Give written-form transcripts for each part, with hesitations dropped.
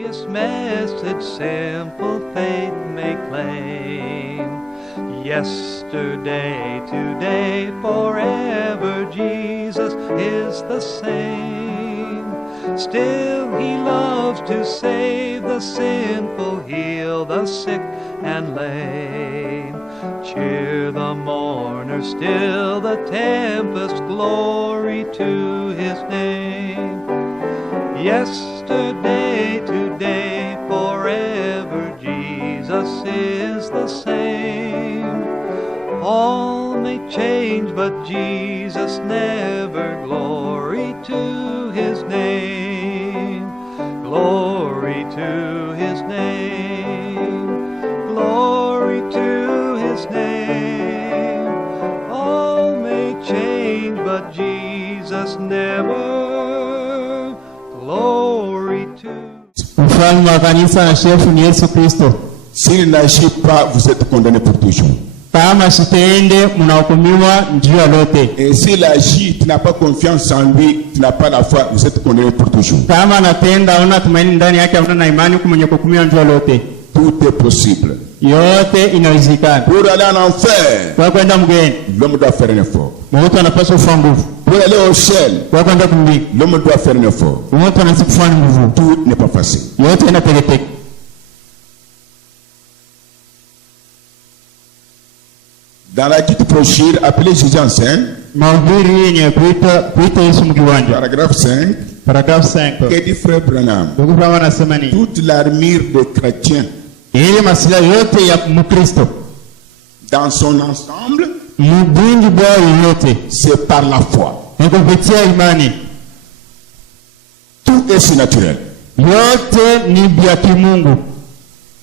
Glorious message, simple faith may claim. Yesterday, today, forever, Jesus is the same. Still he loves to save the sinful, heal the sick and lame. Cheer the mourner, still the tempest, glory to his name. Yesterday, today, forever, Jesus is the same. All may change, but Jesus never. Glory to his name. Glory to his name. Glory to his name. All may change, but Jesus never. Glory to. Mfalme wa kanisa na shefu ni Yesu Kristo. S'il n'agit pas, vous êtes condamné pour toujours. Kama sitaende mnahukumiwa njia lote. Et s'il agit, tu n'as pas confiance en lui, tu n'as pas la foi, vous êtes condamné pour toujours. Kama anatenda una tumaini ndani yake, una na imani kumwenye kuhukumiwa njia lote. Tout est possible. Yote inawezekana. Pour aller en enfer, kwa kwenda mgeni, l'homme doit faire un effort. mtu anapaswa kufanya nguvu. Pour aller au ciel, kwa kwenda kumbingu, l'homme doit faire un effort. mtu anapaswa kufanya nguvu. Tout n'est pas facile. Yote inapelekeka. Dans la dite brochure appelée Jésus enseigne, mahubiri yenye kuita Yesu mkiwanja, paragraphe 5, paragraphe 5, que dit frère Branham, ndugu Branham anasema nini? toute l'armure des chrétiens Ile masilahi yote ya Mkristo dans son ensemble, mbingi bwa yote c'est par la foi. ni kupitia imani. Tout est surnaturel. Yote ni vya kimungu.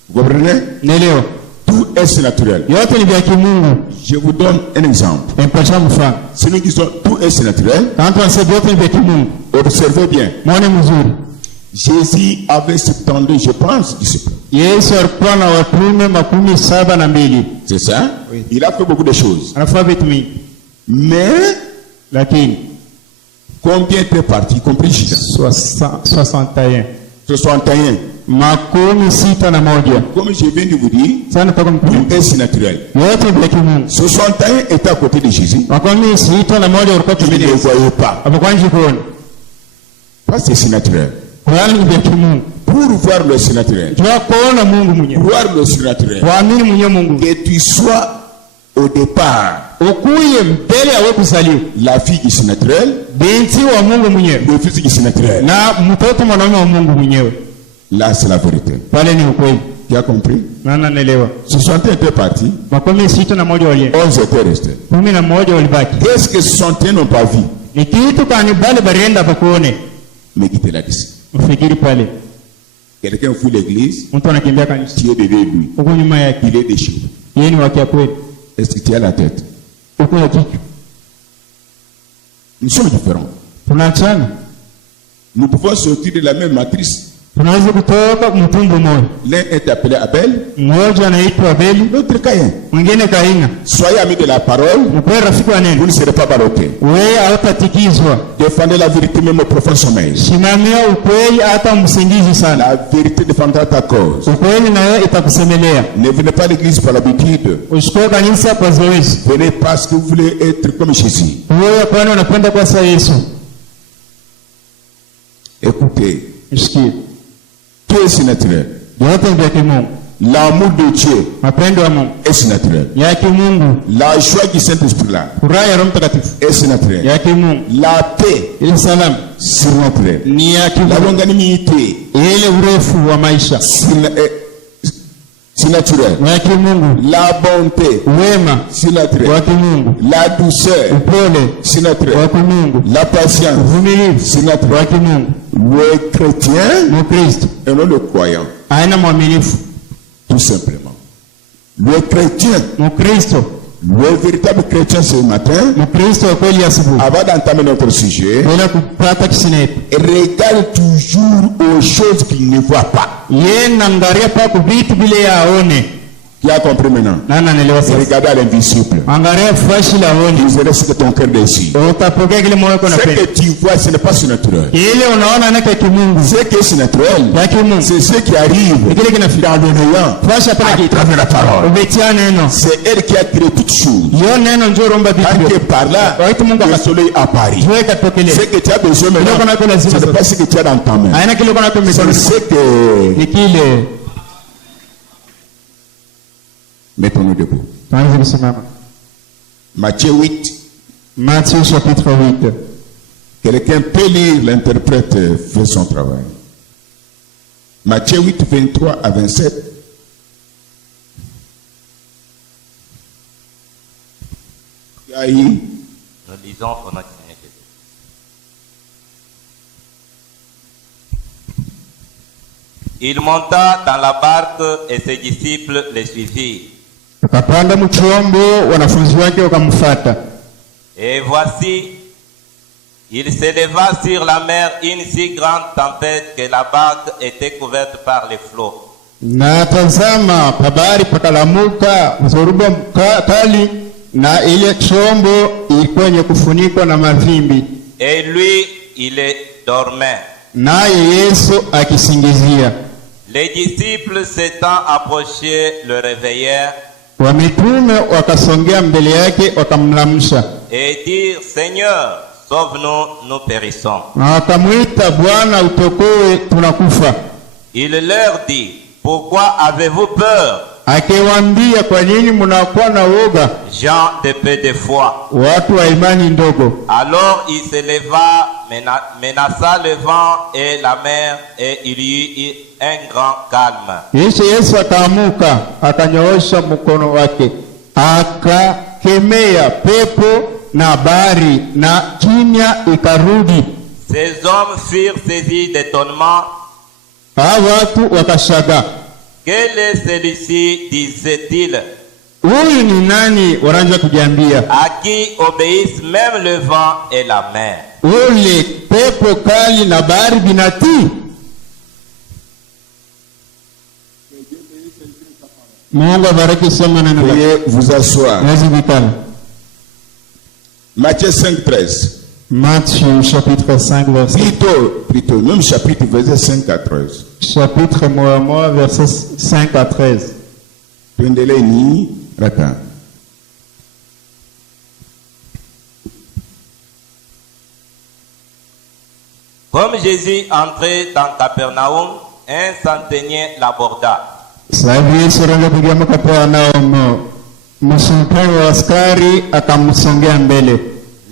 Vous comprenez? Nelewa. Tout est surnaturel. Yote ni vya kimungu. Je vous donne un exemple. Mpacha mfano. Celui qui sont tout est surnaturel. Quand on sait yote ni vya kimungu, observez bien. mwone mzuri. Jésus avait 72, je pense, disciples. Yesu alikuwa na watume 72. C'est ça? Oui. Il a fait beaucoup de choses. Anafanya vitu mingi. Mais lakini combien étaient partis, compris Judas? 61. 61. Makumi sita na moja. Comme je viens de vous dire, tout est surnaturel. 61 étaient à côté de Jésus. Makumi sita na moja walikuwa tu ne les voyais pas. Parce que c'est surnaturel. Pour voir le surnaturel, voir le surnaturel, que tu sois au départ la fille qui est surnaturelle, le fils qui est surnaturel. Là, c'est la vérité. Tu as compris? 61 étaient partis. 11 étaient restés. Qu'est-ce que 61 n'ont pas vu? Mais quitter la d'ici. Quelqu'un fout l'église, tu es derrière lui. Il est déchu. Est-ce que tu as la tête? Nous sommes différents. Nous pouvons sortir de la même matrice. L'un est appelé Abel, l'autre Caïn. Soyez amis de la parole, vous ne serez pas ballottés. Défendez la vérité même au profond sommeil. La vérité défendra ta cause. Ne venez pas à l'église par l'habitude. Venez parce que vous voulez être comme Jésus. Écoutez. Tout est surnaturel. L'amour de Dieu est surnaturel. La joie du Saint-Esprit là est surnaturel. La paix est surnaturelle. La longanimité c'est naturel. La bonté c'est naturel. La douceur c'est naturel. La patience c'est naturel. Le chrétien et non le croyant. Tout simplement. Le chrétien, le véritable chrétien ce matin, avant d'entamer notre sujet, regarde toujours aux choses qu'il ne voit pas. Qui a compris maintenant? Regardez à l'invisible. Vous verrez ce que ton cœur désire. Ce que tu vois, ce n'est pas surnaturel. Ce qui est surnaturel, c'est ce qui arrive dans le néant à travers la parole. C'est elle qui a créé toutes choses. Quand tu es par là, le soleil apparaît. Ce que tu as besoin maintenant, ce n'est pas ce que tu as dans ta main. C'est ce que... Mettons-nous debout. Matthieu 8. Matthieu chapitre 8. Quelqu'un peut lire, l'interprète fait son travail. Matthieu 8, 23 à 27. Nous lisons au nom du Seigneur Jésus. Il monta dans la barque et ses disciples le suivirent. Et voici, il s'éleva sur la mer une si grande tempête que la barque était couverte par les flots. Na tazama pabari pakalamuka zoruba kali na ile chombo ilikuwa yenye kufunikwa na mavimbi. Et lui, il dormait. Naye Yesu akisingizia. Les disciples s'étant approchés le réveillèrent. Wamitume wakasongea mbele yake wakamlamsha. Et dire, Seigneur, sauve-nous, nous périssons. Na wakamwita, Bwana utokoe tunakufa. Il leur dit, pourquoi avez-vous peur? Akiwaambia, kwa nini mnakuwa na woga? Gens de peu de foi. Watu wa imani ndogo. Alors il se leva, menaça le vent et la mer, et il y eut un grand calme. Yesu akaamuka, akanyoosha mkono wake, akakemea pepo na bahari, na kimya ikarudi. Ces hommes furent saisis d'étonnement. Watu wakashangaa. Quel est celui-ci, disait-il? Huyu ni nani? Wanaanza kujiambia. À qui obéissent même le vent et la mer. Ule pepo kali na bahari binatii. Mungu abariki somo neno lake. Veuillez vous asseoir. Matthieu 5:13. Matthieu chapitre 5 verset. Plutôt, même chapitre verset 5 à 13. Chapitre mois verset 5 à 13. Tuendelee nini? Raka. Comme Jésus entrait dans Capernaum, un centenier l'aborda. Sababu Yesu alianza kuingia Kapernaum, msultani wa askari akamsongea mbele.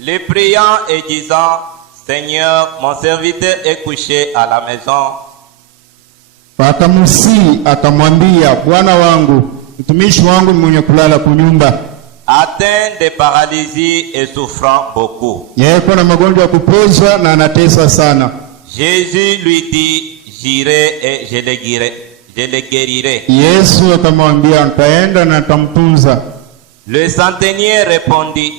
Le priant et disant, Seigneur, mon serviteur est couché à la maison. Akamusi, akamwambia, Bwana wangu, mtumishi wangu ni mwenye kulala kunyumba. Atteint de paralysie et souffrant beaucoup. Yeye kuna magonjwa ya kupozwa na anatesa sana. Jésus lui dit, j'irai et je le guérirai. Yesu akamwambia, nitaenda na nitamtunza. Le centenier répondit,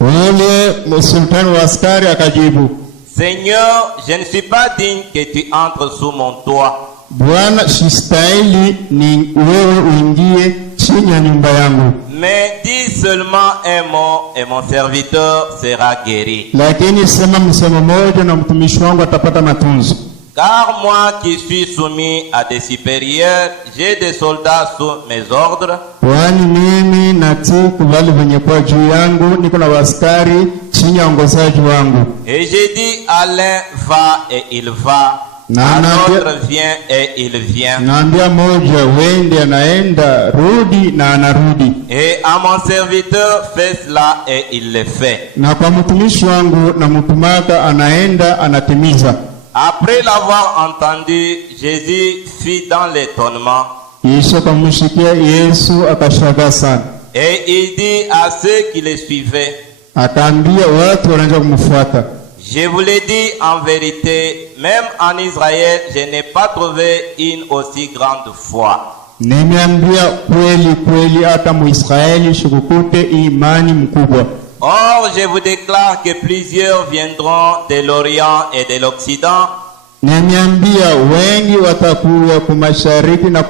ule sultani wa askari akajibu, Seigneur, je ne suis pas digne que tu entres sous mon toit. Bwana, sistahili ni wewe uingie chini ya nyumba yangu. Mais dis seulement un mot et mon serviteur sera guéri. Lakini sema msemo moja na mtumishi wangu atapata matunzo. Car moi qui suis soumis à des supérieurs, j'ai des soldats sous mes ordres. Kwani mimi natii kubali venye kwa juu yangu, niko na askari chini ya ongozaji wangu. Et j'ai dit à l'un va et il va, à l'autre viens et il vient. Naambia moja wende, anaenda, rudi na anarudi. Et à mon serviteur fais cela et il le fait. Na kwa mtumishi wangu na mtumaka anaenda anatimiza. Après l'avoir entendu, Jésus fit dans l'étonnement. Et il dit à ceux qui le suivaient, je vous l'ai dit en vérité, même en Israël, je n'ai pas trouvé une aussi grande foi. Or, je vous déclare que plusieurs viendront de l'Orient et de l'Occident Naniambia wengi watakuja kumashariki na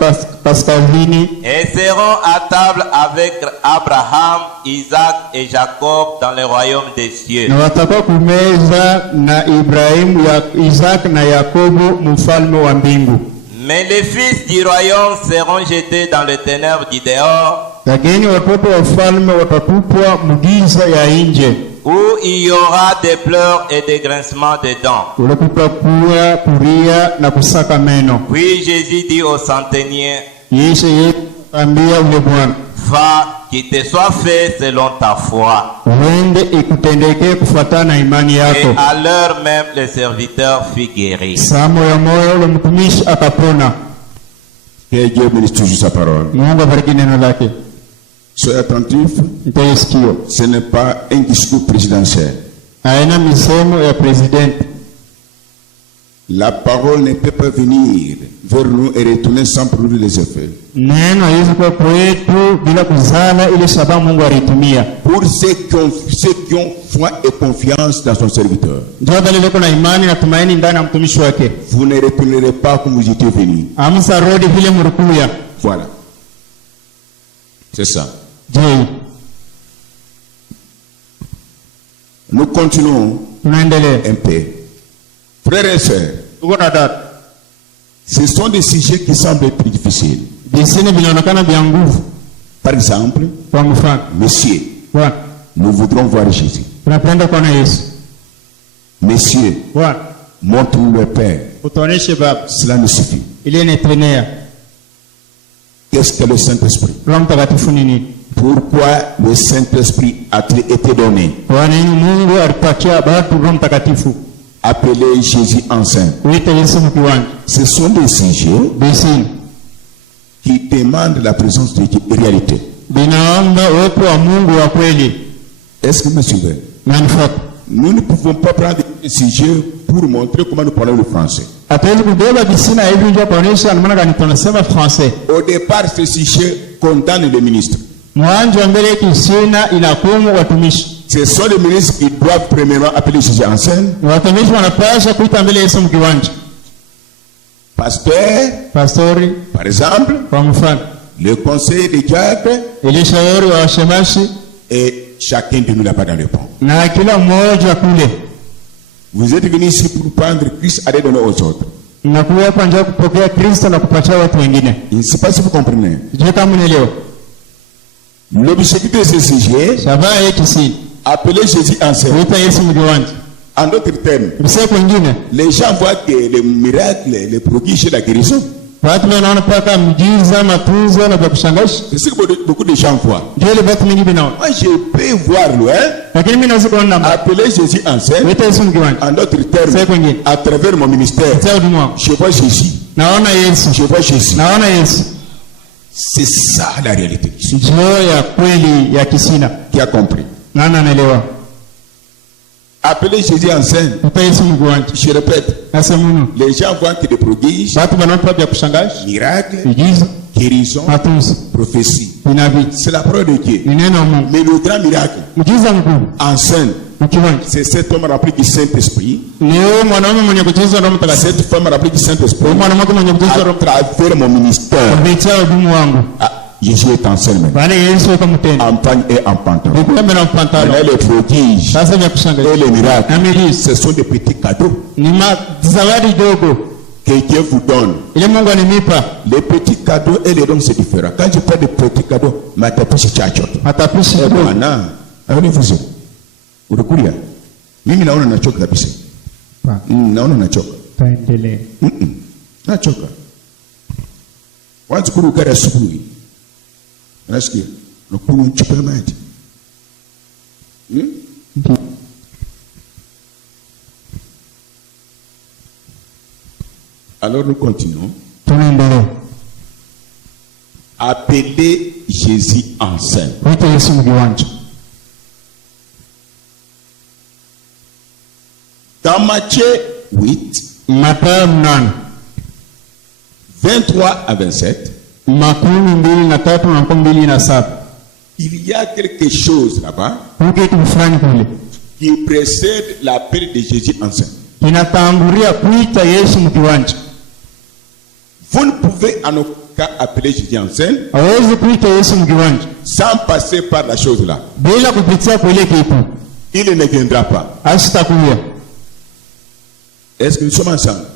kaskazini. Et seront à table avec Abraham, Isaac et Jacob dans le royaume des cieux. Na watakuwa kumeza na Ibrahimu, Isaac na Yakobo mfalme wa mbingu. Mais les fils du royaume seront jetés dans les ténèbres du dehors. Lakini watoto wa ufalme watatupwa mgiza ya nje. Où il y aura des pleurs et des grincements de dents. Puis Jésus dit au centenier, va, qu'il te soit fait selon ta foi. Et à l'heure même, le serviteur fut guéri. Que Dieu bénisse toujours sa parole. Soyez attentifs, ce n'est pas un discours présidentiel. La parole ne peut pas venir vers nous et retourner sans produire les effets. Pour ceux qui ont foi et confiance dans son serviteur, vous ne retournerez pas comme vous étiez venus. Voilà. C'est ça. Nous continuons un peu. Frères et sœurs, ce sont des sujets qui semblent être difficiles. Par exemple, messieurs, nous voudrons voir Jésus. Messieurs, montre-nous le Père. Cela nous suffit. Qu'est-ce que le Saint-Esprit? Pourquoi le Saint-Esprit a-t-il été donné? Appelé Jésus enceint. Ce sont des sujets qui demandent la présence de Dieu en réalité. Est-ce que vous me suivez? Nous ne pouvons pas prendre des sujets pour montrer comment nous parlons le français. Au départ, ce sujet condamne les ministres. Ce sont les ministres qui doivent premièrement appeler Jésus en scène. Pasteur, par exemple, le conseil des diacres, et chacun de nous là-bas dans le pont. Vous êtes venus ici pour prendre Christ à les donner aux autres. Je ne sais pas si vous comprenez. L'objectif de ce sujet, appeler Jésus en scène. En d'autres termes, les gens voient que les miracles, les prodiges et la guérison. C'est ce que beaucoup de gens voient. Moi, je peux voir loin, appeler Jésus en scène. En d'autres termes, à travers mon ministère, je vois Jésus. Je vois Jésus. C'est ça la réalité. Qui a compris? Appeler Jésus en scène. Je répète, les gens voient que des prodiges, miracles, guérison, prophétie. C'est la parole de Dieu. Mais le grand miracle en scène, c'est cet homme rempli du Saint-Esprit, cette femme remplie du Saint-Esprit, à travers mon ministère. Jésus est en scène, en pagne et en pantalon. Les prodiges et les miracles, ce sont des petits cadeaux que Dieu vous donne. Les petits cadeaux et les dons, c'est différent. Quand je parle de petits cadeaux, ma tapiche chacho. Unakulia mimi naona nachoka kabisa. Naona nachoka. Taendelee. Nachoka. Wanzi kuru kara asubuhi. Unasikia? Unakunywa chupa ya maji. Alors nous continuons. Tunaendelea. Appeler Jésus en scène. Wito Yesu mkiwanja. Dans Matthieu 8, 23 à 27, il y a quelque chose là-bas qui précède l'appel de Jésus en scène. kinatangulia kuita Yesu mkiwanja. Vous ne pouvez en aucun cas appeler Jésus en scène sans passer par la chose là. Il ne viendra pas. Est-ce que nous sommes ensemble?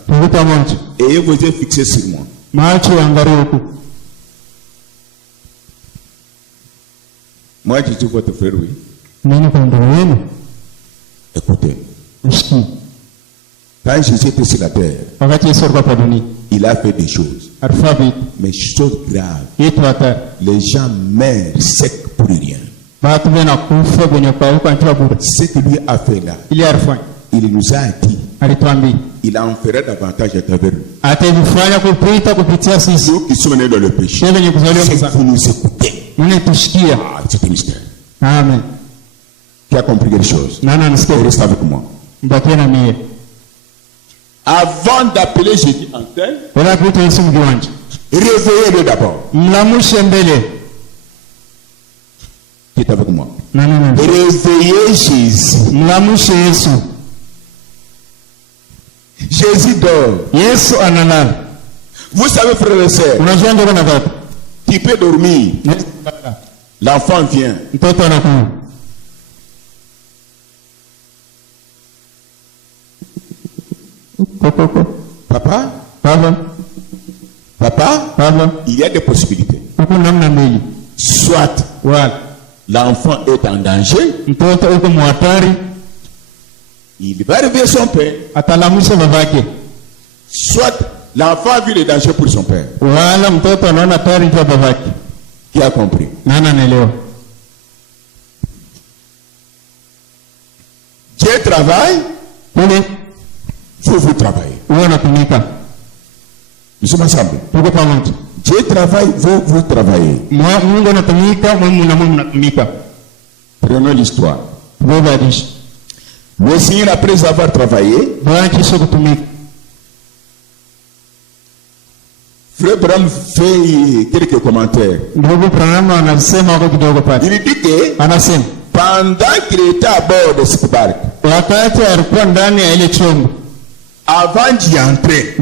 Ayez vos yeux fixés sur moi. Moi, je suis votre frère, oui. Écoutez. Quand Jésus était sur la terre, il a fait des choses. Mais choses graves. Les gens meurent secs pour rien. Ce qu'il lui a fait là, il nous a dit, il en fera davantage à travers nous. Nous qui sommes nés dans le péché, c'est vous nous écoutez. Ah, c'est un mystère. Amen. Tu as compris quelque chose? Reste avec moi. Avant d'appeler Jésus en scène, réveillez-le d'abord. Qui est avec moi? Réveillez Jésus. Jésus dort. Vous savez, frères et sœurs, tu peux dormir. L'enfant vient. Papa, il y a des possibilités. Soit l'enfant est en danger, il va réveiller son père. Soit l'enfant vit le danger pour son père. Qui a compris? Dieu travaille. Vous travaillez. Nous sommes ensemble. Dieu travaille, vous travaillez. Prenons l'histoire. Le Seigneur, après avoir travaillé, Frère Bram fait quelques commentaires. Il dit que pendant qu'il était à bord de cette barque, avant d'y entrer,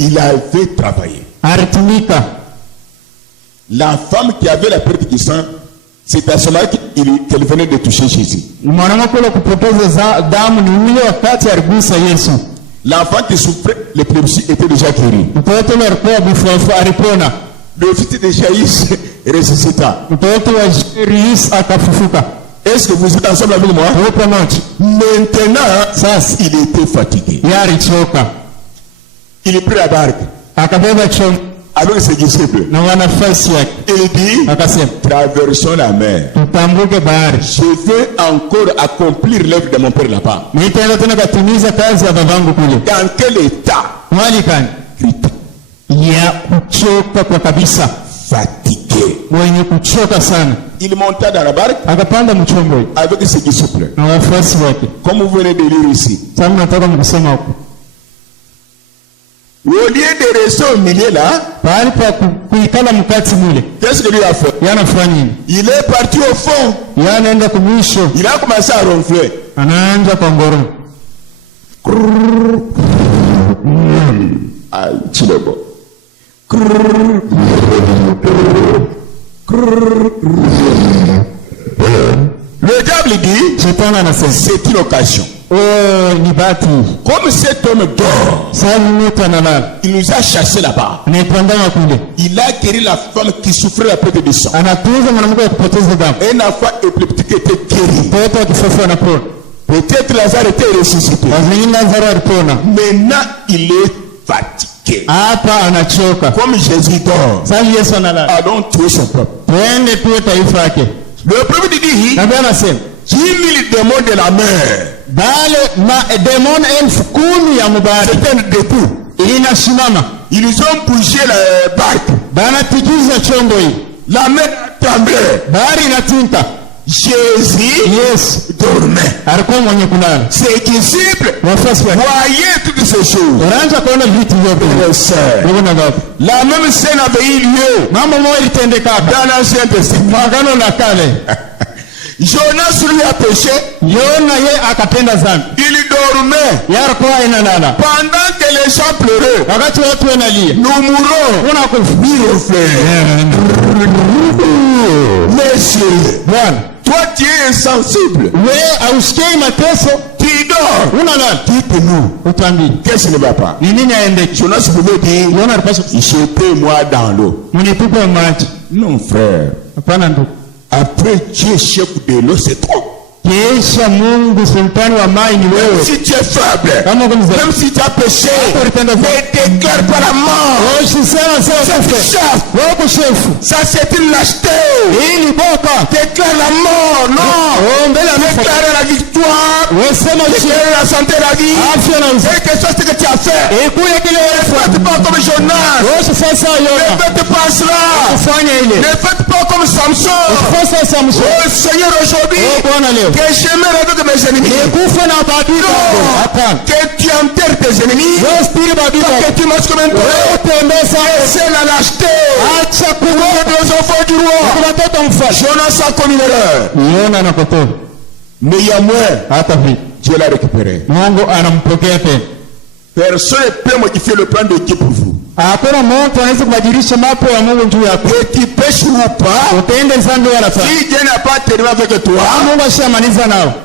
il avait travaillé. La femme qui avait la perte du sang, c'est à cela qu'elle venait de toucher Jésus. L'enfant qui souffrait l'épilepsie était déjà guéri. Le fils de Jaïs ressuscita. Est-ce que vous êtes ensemble avec moi? Maintenant, il était fatigué. Il prit la barque avec ses disciples. Il dit, traversons la mer. Je veux encore accomplir l'œuvre de mon père là-bas. Dans quel état? Fatigué. Il monta dans la barque avec ses disciples. Comme vous venez de lire ici. Au lieu de rester au milieu là, qu'est-ce que lui a fait? Il est parti au fond. Il a commencé à ronfler. Le diable dit, c'est une occasion. Comme cet homme dort, il nous a chassés là-bas. Il a guéri la femme qui souffrait la perte de sang. Un enfant épileptique était guéri. Peut-être Lazare était ressuscité. Maintenant, il est fatigué. Comme Jésus dort, allons tuer son peuple. Le premier dit, 10 000 démons de la mer. C'était debout. Ils ont bougé la barque. La mer a tremblé. Jésus dormait. Ses disciples voyaient toutes ces choses. La même scène avait eu lieu dans l'Ancien Testament. Jonas lui a péché. Yona ye akatenda dhambi. Il dormait. Yarikuwa inalala. Pendant que les gens pleuraient. Wakati watu wanalia. Nous mourons. Unakufa. Frère. Monsieur. Bwana. Toi tu es insensible. Wewe ausikii mateso. Tu dors. Unalala. Dites-nous. Utambie. Qu'est-ce qui ne va pas? Ni nini aende? Jonas pouvait dire. Yona alipaswa jetez-moi dans l'eau. munitupe maji. Non frère. Hapana ndugu. Après Dieu chef de l'eau, c'est trop. Kisha Mungu sultani wa mai ni wewe. Même si tu es faible, même si tu as péché, ne déclare pas la mort. Ça c'est une lâcheté. Déclare la mort, non. Déclare la victoire. Déclare la santé, la vie. C'est quelque chose que tu as fait. Ne faites pas comme Jonas. Ne faites pas cela. Ne faites pas comme Samson. Oh Seigneur, aujourd'hui, que j'aimerais avec mes ennemis. Que tu enterres tes ennemis. Que tu manges comme un peu. C'est la lâcheté. Les enfants du roi. Jonas a commis l'erreur. Mais il y a moins. Dieu l'a récupéré. Personne ne peut modifier le plan de Dieu pour vous. Que tu pêches ou pas, si Dieu n'a pas terminé avec toi,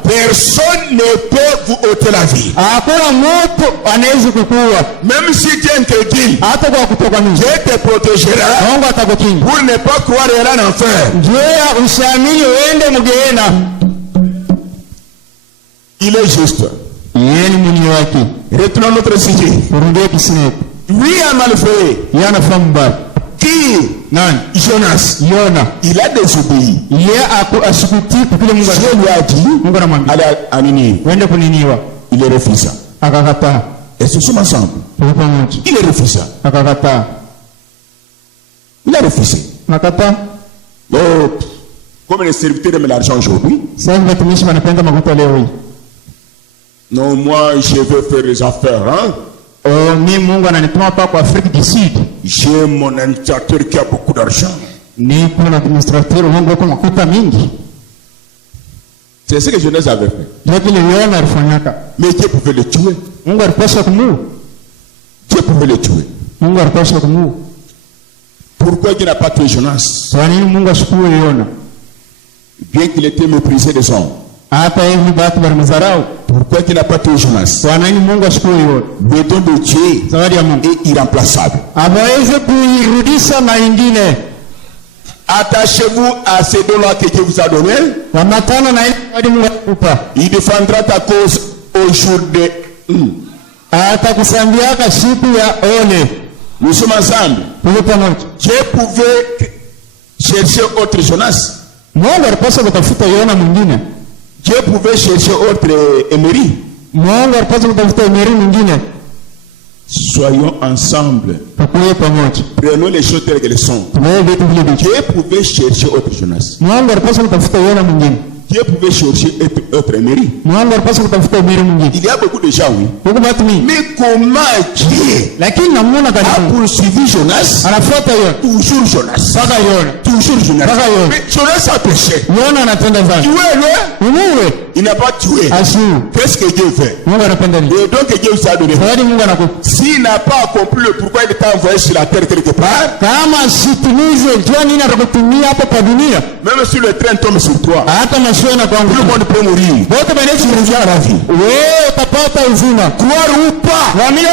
personne ne peut vous ôter la vie. Même si Dieu interdit, Dieu te protégera pour ne pas croire en enfer. Il est juste. Retournons notre sujet. Lui a mal fait. Qui? Jonas. Il a désobéi. Dieu lui a dit allez à Ninive. Il est refusé. Et ce sont ensemble. Il est refusé. Il a refusé. Oh, comme les serviteurs aiment l'argent aujourd'hui. Non, moi je veux faire les affaires, hein? J'ai mon administrateur qui a beaucoup d'argent. C'est ce que Jonas avait fait. Mais Dieu pouvait le tuer. Dieu pouvait le tuer. Pourquoi Dieu n'a pas tué Jonas? Bien qu'il était méprisé des hommes. Pourquoi tu n'as pas tué Jonas? Le don de Dieu est irremplaçable. Attachez-vous à ces dons-là que Dieu vous a donnés. Il défendra ta cause au jour de... Nous sommes ensemble. Dieu pouvait chercher autre Jonas. Dieu pouvait chercher autre Émery. Soyons ensemble. Prenons les choses telles qu'elles sont. Dieu pouvait chercher autre Jonas. Dieu pouvait chercher autre Émery. Il y a beaucoup de gens, oui. Mais comment Dieu a poursuivi Jonas? Toujours Jonas. Toujours Jonas. Mais Jonas a péché. Il n'a pas tué. Qu'est-ce que Dieu fait? Et donc Dieu vous a donné. S'il n'a pas accompli le pourquoi il t'a envoyé sur la terre quelque part, même si le train tombe sur toi, tout le monde peut mourir. Tu reviens à la vie. Croire ou pas, Dieu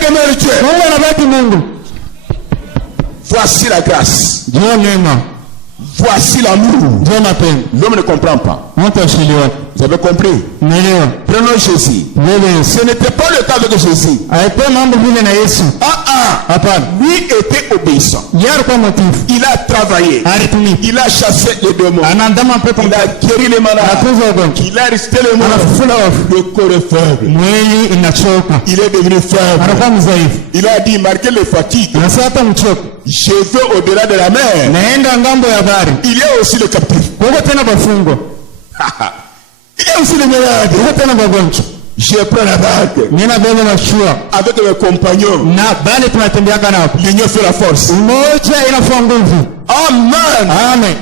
demeure Dieu. Voici la grâce. Voici l'amour. L'homme ne comprend pas. Vous avez compris? Prenons Jésus. Ce n'était pas le cas de Jésus. Lui était obéissant. Il a travaillé. Il a chassé les démons. Il a guéri les malades. Il a resté les morts. Le corps est faible. Il est devenu faible. Il a dit, marquez les fatigues. Je vais au-delà de la mer. Il y a aussi le captif. Il y a aussi les malades. Je prends la barque avec mes compagnons. L'union fait la force. Amen.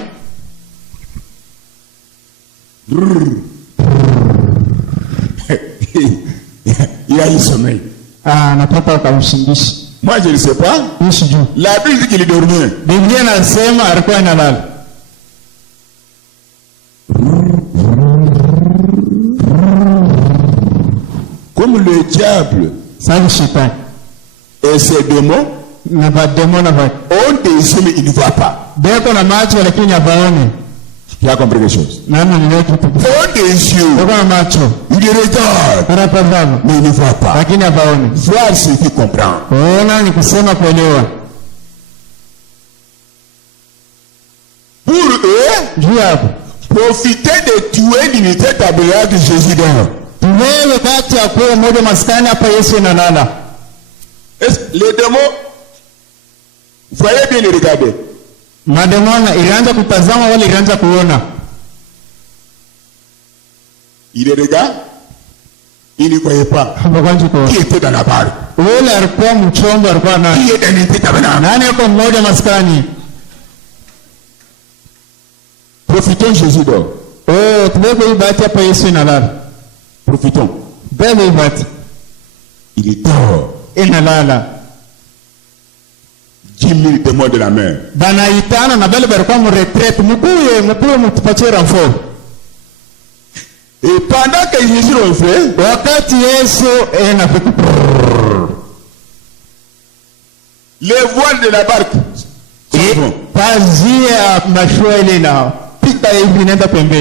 Il a eu sommeil. Ah, napata kausingishi. Moi je ne sais pas. La Bible dit qu'il dormait. Biblia inasema alikuwa analala. Comme le diable et ses démons ont des yeux mais ils ne voient pas. Tu as compris quelque chose? Ils ont des yeux, ils regardent, mais ils ne voient pas. Voir ce qu'ils comprennent. Pour eux, profiter de tuer l'unité tabernacle de Jésus dehors. Les démons, voyez bien les regarder. Il les regarde, il ne voyait pas qui était dans la barre. Qui est dans l'unité tabernacle. Profitons de Jésus dehors. Profitons. Il est dehors. 10 000 démons de la mer. Et pendant que Jésus le fait, les voiles de la barque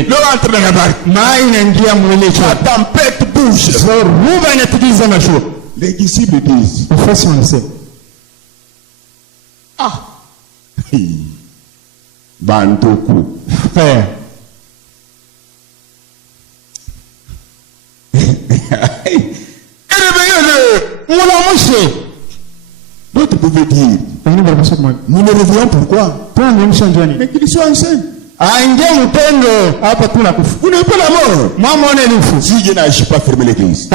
l'eau entre dans la barque. La tempête bouge. Les disciples disent, ah, Bantoku. D'autres pouvaient dire, nous ne revenons pourquoi? Mais qu'ils soient enceints. Vous n'avez pas la mort. Si Dieu n'agit pas, fermer l'église.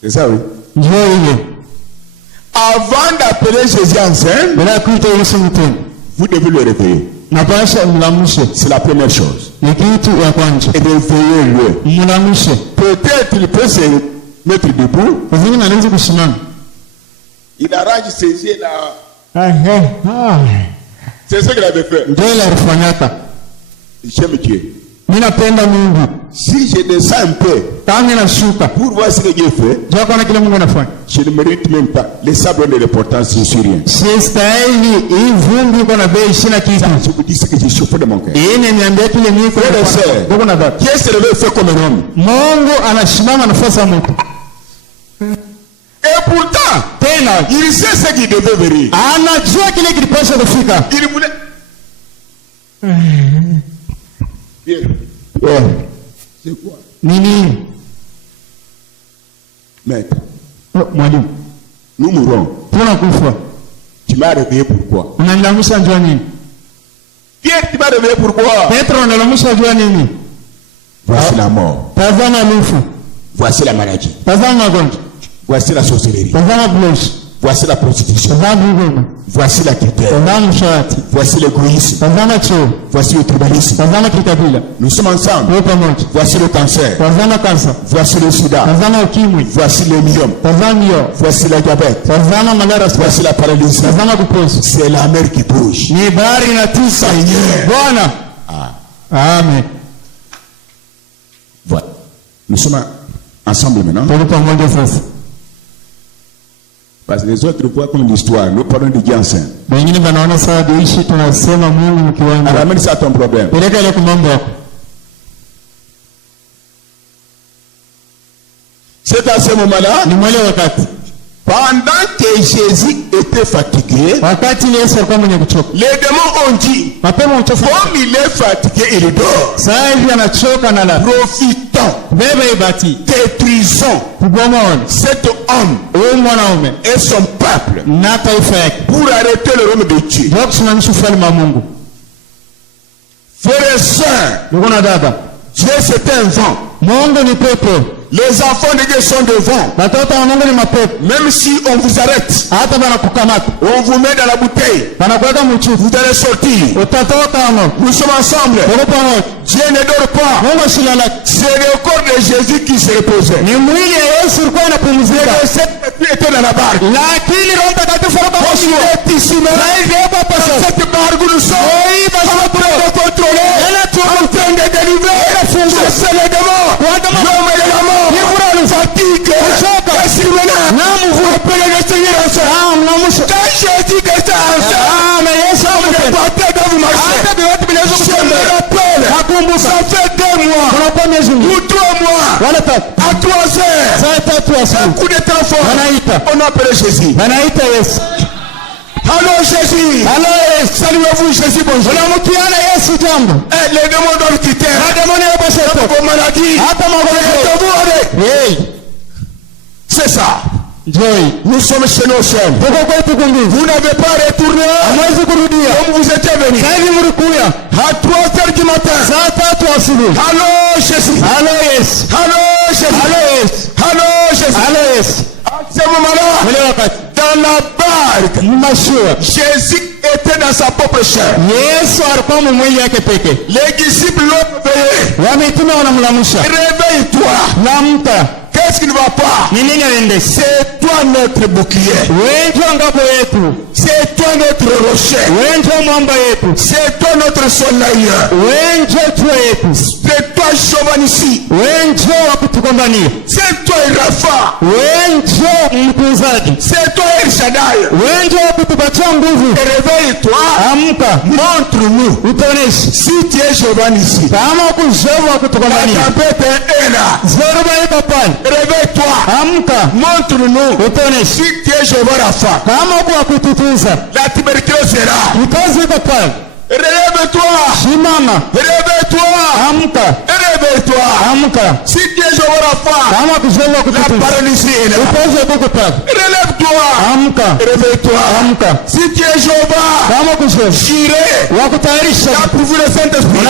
C'est ça, oui. Avant d'appeler Jésus enceint, vous devez le réveiller. C'est la première chose. Et réveiller-le. Peut-être il peut se mettre debout. Il arrange ses yeux là. C'est ce qu'il avait fait. J'aime Dieu. Si je descends un peu pour voir ce que Dieu fait, je ne mérite même pas. Les sables ont de l'importance, je ne suis rien. Je vous dis ce que j'ai chauffé de mon cœur. Dieu s'est levé fait comme un homme. Et pourtant, il sait ce qu'il devait venir. Il voulait. C'est quoi? Maître, nous mourrons. Tu m'as réveillé pourquoi? Pierre, tu m'as réveillé pourquoi? Voici la mort. Voici la maladie. Voici la sorcellerie. Voici la prostitution. Voici la quittée. Voici l'égoïsme. Voici le tribalisme. Nous sommes ensemble. Voici le cancer. Voici le sida. Voici le myome. Voici la diabète. Voici la paralysie. C'est la mer qui bouge. Seigneur. Amen. Voilà. Nous sommes ensemble maintenant. Parce que les autres voient comme l'histoire. Nous parlons de Dieu enceint. Ramène ça à ton problème. C'est à ce moment-là, pendant que Jésus était fatigué, les démons ont dit, comme il est fatigué, il dort. Profitons, détruisons cet homme et son peuple pour arrêter le royaume de Dieu. Frères et sœurs, Dieu c'est un vent. Les enfants de Dieu sont devant. Même si on vous arrête, on vous met dans la bouteille, vous allez sortir. Nous sommes ensemble. Dieu ne dort pas. C'est le corps de Jésus qui se reposait. Le Seigneur était dans la barque. On est ici maintenant. Cette barque nous sommes en train de contrôler, en train de délivrer. C'est le démon. L'homme et la mort. Fatigue. Est-ce maintenant? Appelez le Seigneur ensemble. Quand Jésus descend ensemble, vous partez dans vous marchez. Je me rappelle. Ça fait 2 mois ou 3 mois à 3 heures un coup de téléphone on appelle Jésus. Allô Jésus. Saluez-vous Jésus, bonjour. Les démons doivent quitter vos maladies. C'est ça. Nous sommes chez nos chaînes. Vous n'avez pas retourné comme vous étiez venu. À 3 heures du matin. Allô Jésus. Allô Jésus. À ce moment-là, dans la barque, Jésus était dans sa propre chair. Les disciples l'ont réveillé. Réveille-toi. Qu'est-ce qui ne va pas? C'est toi notre bouclier. C'est toi notre rocher. C'est toi notre soleil. C'est toi Chovanissi. C'est toi Rafa. C'est toi El Shaddai. Réveille-toi. Montre-nous si tu es Chovanissi. La tempête est là. Réveille-toi. Montre-nous si tu es Jéhovah Rapha. La tuberculose est là. Relève-toi. Réveille-toi. Si tu es Jéhovah Rapha, la paralysie est là. Relève-toi. Réveille-toi. Si tu es Jéhovah Jireh, la pourvu le Saint-Esprit.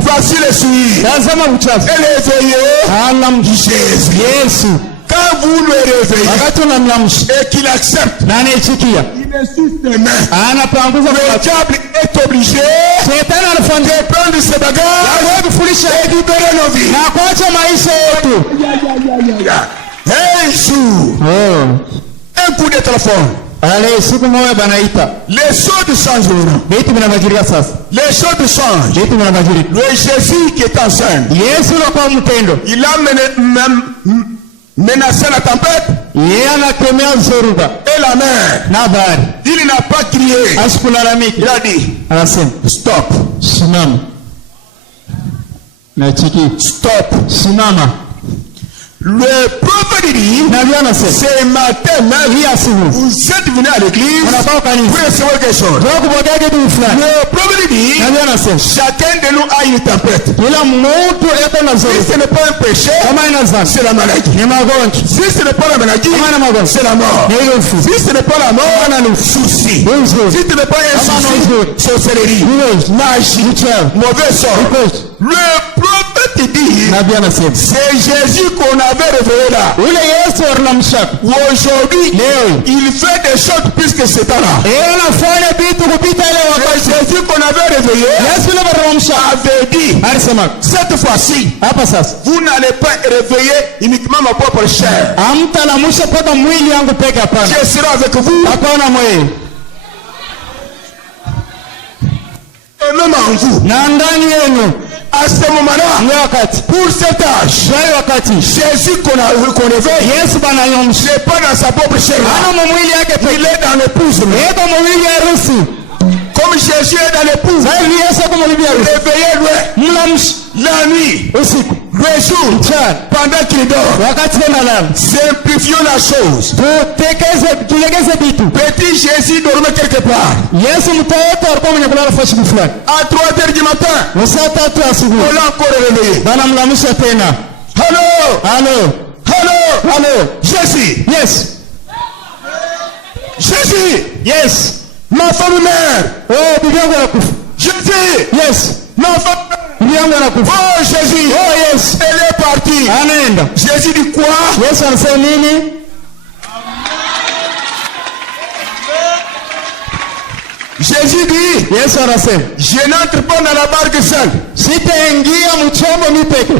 Voici le suivi. Et l'éveillé Jésus. Quand vous le réveillez et qu'il accepte, il insiste main. Le diable est obligé de prendre ses bagages et de libérer nos vies. Un jour, un coup de téléphone. Les choses changent. Les choses changent. Le Jésus qui est enceinte, il a menacé la tempête et la mer. Il n'a pas crié. Il a dit stop. Stop. Le prophète dit, ce matin même, vous êtes venu à l'église pour recevoir quelque chose. Le prophète dit, chacun de nous a une tempête. Si ce n'est pas un péché, c'est la maladie. Si ce n'est pas la maladie, c'est la mort. Si ce n'est pas la mort, souci. Si ce n'est pas un souci, sorcellerie, magie, mauvais sort. Le prophète dit, c'est Jésus qu'on avait révélé là. Aujourd'hui, il fait des choses plus que ce temps-là. Jésus qu'on avait révélé avait dit, cette fois-ci, vous n'allez pas réveiller uniquement ma propre chair. Je serai avec vous. Et même en vous. À ce moment-là, pour cet âge, Jésus qu'on réveille, n'est pas dans sa propre chair. Il est dans l'épouse. Comme Jésus est dans l'épouse, réveillez-le la nuit, le jour, pendant qu'il dort. Simplifions la chose. Petit Jésus dormait quelque part. À 3 heures du matin, on l'a encore réveillé. Allô. Jésus. Jésus. Ma femme mère. Jésus. Ma femme. Oh Jésus. Elle est partie. sorti. anaenda. Jésus dit quoi? Yesu anasema nini? Jésus dit, Yesu anasema, je n'entre pas dans la barque seul. sitaingia mchombo mimi peke.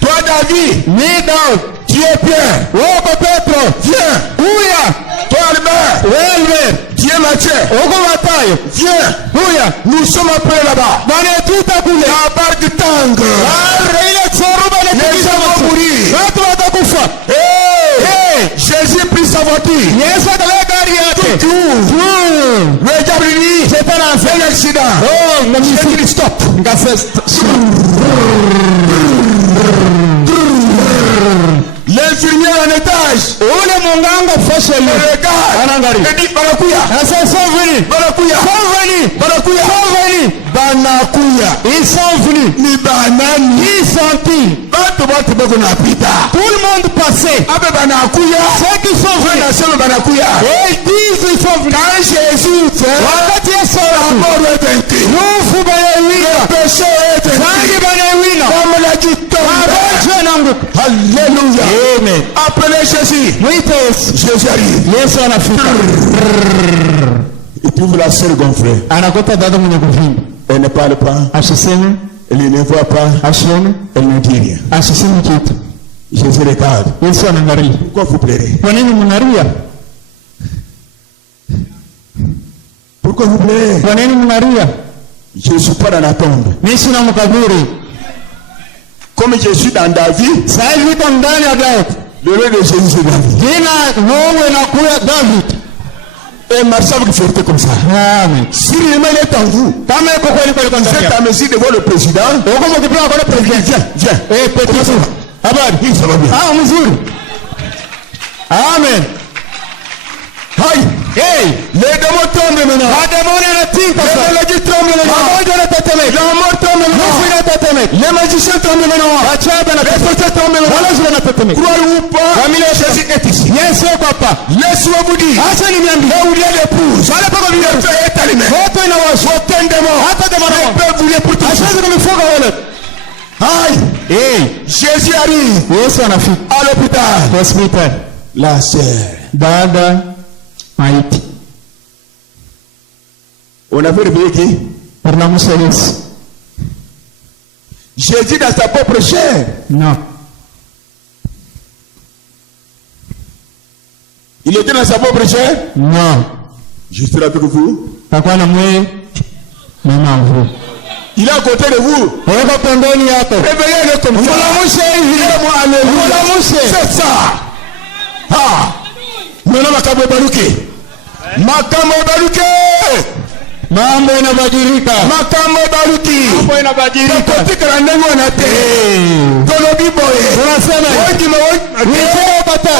Toi David, Ni Daudi, tu es Pierre. wewe Petro, Viens. huya. Toi Albert, Wewe, tu es Matthieu. uko Mathayo, Viens. huya. Nous sommes appelés là-bas. Bana tuta kule. La barque tangue. Ile choruba Les inatikisa gens vont mourir. watu watakufa. Hey! Jésus prit sa voiture. Yesu akaweka gari yake. Tout. Le diable dit, Shetani c'est anasema, un accident. oh, Jésus dit stop. L'infirmière en étage. Ule munganga fasheli. Regarde. Anaangalia. Il dit banakuya. Anasema sont venus. Banakuya. Sont venus. Banakuya. Sont venus. Banakuya. Ils sont venus. Ni banani. Ils sont-ils? Batu bako napita. Tout le monde passait. Abe banakuya. Ceux qui sont venus. Nasema banakuya. Et ils disent ils sont venus. Quand Jésus fait, Wakati Yesu la anakuja. mort est vainquée. Nufu banawina. Le péché est Dhambi vaincu. banawina. Comme l'a dit Tom. Magonjwa yanaanguka. Alléluia. Amen. Appelez Jésus. Mwite Yesu. Jésus arrive. Yesu anafika. Et puis vous la sœur gonflée. Anakuta dada mwenye kuvimba. Elle ne parle pas. Asiseme, Elle ne voit pas. asione, Elle ne dit rien. asiseme kitu. Jésus regarde. Yesu anaangalia. Pourquoi vous pleurez? Kwa nini mnalia? Pourquoi vous pleurez? Kwa nini mnalia? Je ne suis pas dans la tombe. Mimi sina mkaburi. Comme je suis dans David, Sasa hivi niko ndani ya Daudi. le nom de Jésus c'est David. Jina Mungu inakuya David. Et marchez avec fierté comme ça. Amen. Si l'humain est en vous, Kama iko kweli kweli kwa vous êtes ndani. à mesure de voir le président. Uko mkipima kwa president. Viens, viens. Petro. Habari. Oui, ça va bien. Ah, mzuri. Amen. Aïe. Hey, Les démons tombent maintenant. mademoni anatinka Les sasa. maladies tombent maintenant. Magonjwa yanatetemeka. La mort tombe Nufu maintenant. inatetemeka. Les magiciens tombent maintenant. Wachawi Les wanatetemeka. sorciers tombent maintenant. Walazi wanatetemeka. Croyez ou pas, Jésus est ici. Yesu yuko hapa. Laisse-moi vous dire. Acha niambie. Là où il y a l'épouse, Pale pako le vile. feu est allumé. Moto inawashwa. Aucun démon Hata ne demona. peut vous les pour tout. Asiwezi kunifunga wale. Aïe. Eh, Jésus arrive Yesu anafika à l'hôpital. hospitali. La sœur. Dada maiti. On avait réveillé qui? Tunamusa Yesu. Jésus dans sa propre chair. No. Il était dans sa propre chair. No. Je serai avec vous. Takuwa na mwe mama mvu. Il est à côté de vous. Weka pembeni yako. Réveillez-le comme ça. Mulamushe hivi. Alléluia. Mulamushe. C'est ça. Ah. Maintenant, Makambo Baruke. Makambo Baruke. Mambo inabadilika. Makambo Baruki. Mambo inabadilika. Katika na ndani wanate. Tolobi boye. Tunasema Wote mwote. Nisema bata.